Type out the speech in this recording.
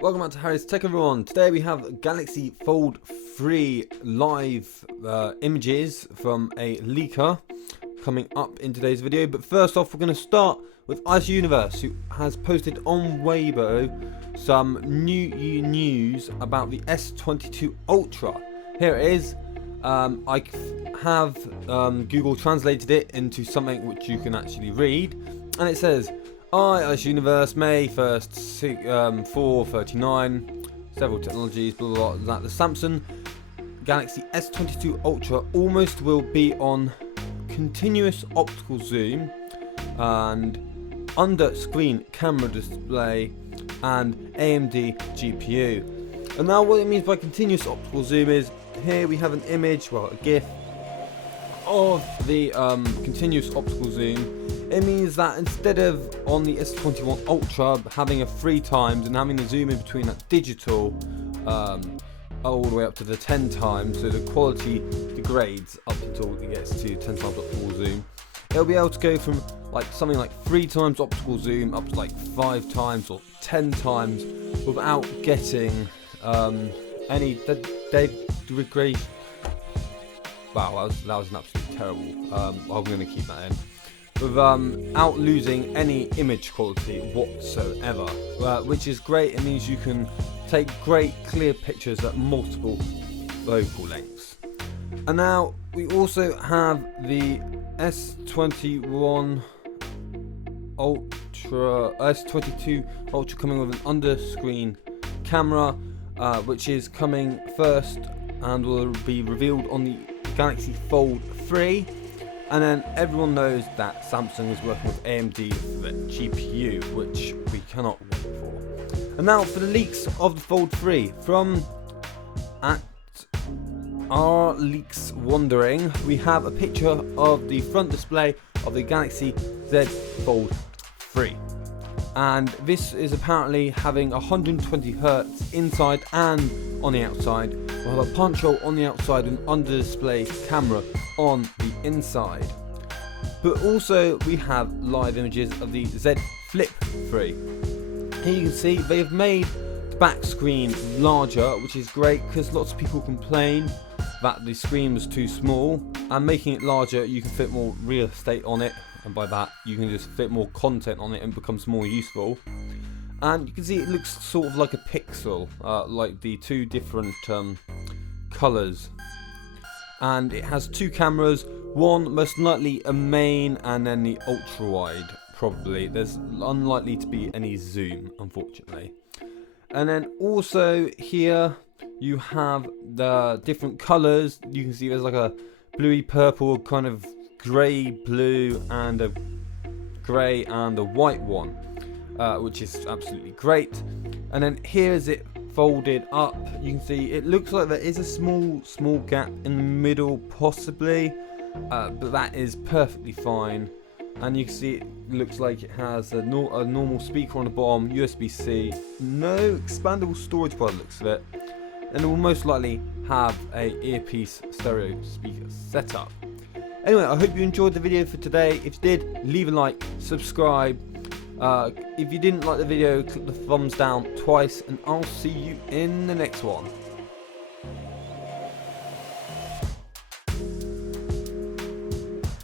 Welcome back to Harry's Tech, everyone. Today we have Galaxy Fold 3 live images from a leaker coming up in today's video. But first off, we're going to start with Ice Universe, who has posted on Weibo some new news about the S22 Ultra. Here it is. I have Google translated it into something which you can actually read, and it says, Ice Universe, May 1st, 439, several technologies, blah, blah, blah, that the Samsung Galaxy S22 Ultra almost will be on continuous optical zoom and under screen camera display and AMD GPU. And now what it means by continuous optical zoom is, here we have an image, well, a GIF of the continuous optical zoom. It means that instead of on the S21 Ultra having a 3 times and having the zoom in between that digital all the way up to the 10 times, so the quality degrades up until it gets to 10 times optical zoom, it'll be able to go from like something like 3 times optical zoom up to like 5 times or 10 times without getting any degrade. Wow, that was an absolutely terrible. I'm going to keep that in. Without losing any image quality whatsoever, which is great. It means you can take great clear pictures at multiple focal lengths. And now we also have the S22 Ultra coming with an under-screen camera, which is coming first and will be revealed on the Galaxy Fold 3. And then everyone knows that Samsung is working with AMD for the GPU, which we cannot wait for. And now for the leaks of the Fold 3. From at our leaks wandering, we have a picture of the front display of the Galaxy Z Fold 3. And this is apparently having 120 Hz inside and on the outside. We'll have a punch hole on the outside and under display camera on the inside. But also we have live images of the Z Flip 3. Here you can see they have made the back screen larger, which is great because lots of people complain that the screen was too small, and making it larger you can fit more real estate on it, and by that you can just fit more content on it and it becomes more useful. And you can see it looks sort of like a pixel, like the 2 different colours. And it has 2 cameras, one most likely a main and then the ultra wide probably. There's unlikely to be any zoom, unfortunately. And then also here you have the different colours. You can see there's like a bluey purple, kind of grey blue, and a grey and a white one, which is absolutely great. And then here is it folded up. You can see it looks like there is a small gap in the middle possibly, but that is perfectly fine. And you can see it looks like it has a normal speaker on the bottom, USB-C, no expandable storage by the looks of it, and it will most likely have a earpiece stereo speaker setup. Anyway, I hope you enjoyed the video for today. If you did, leave a like, subscribe. If you didn't like the video, click the thumbs down twice, and I'll see you in the next one.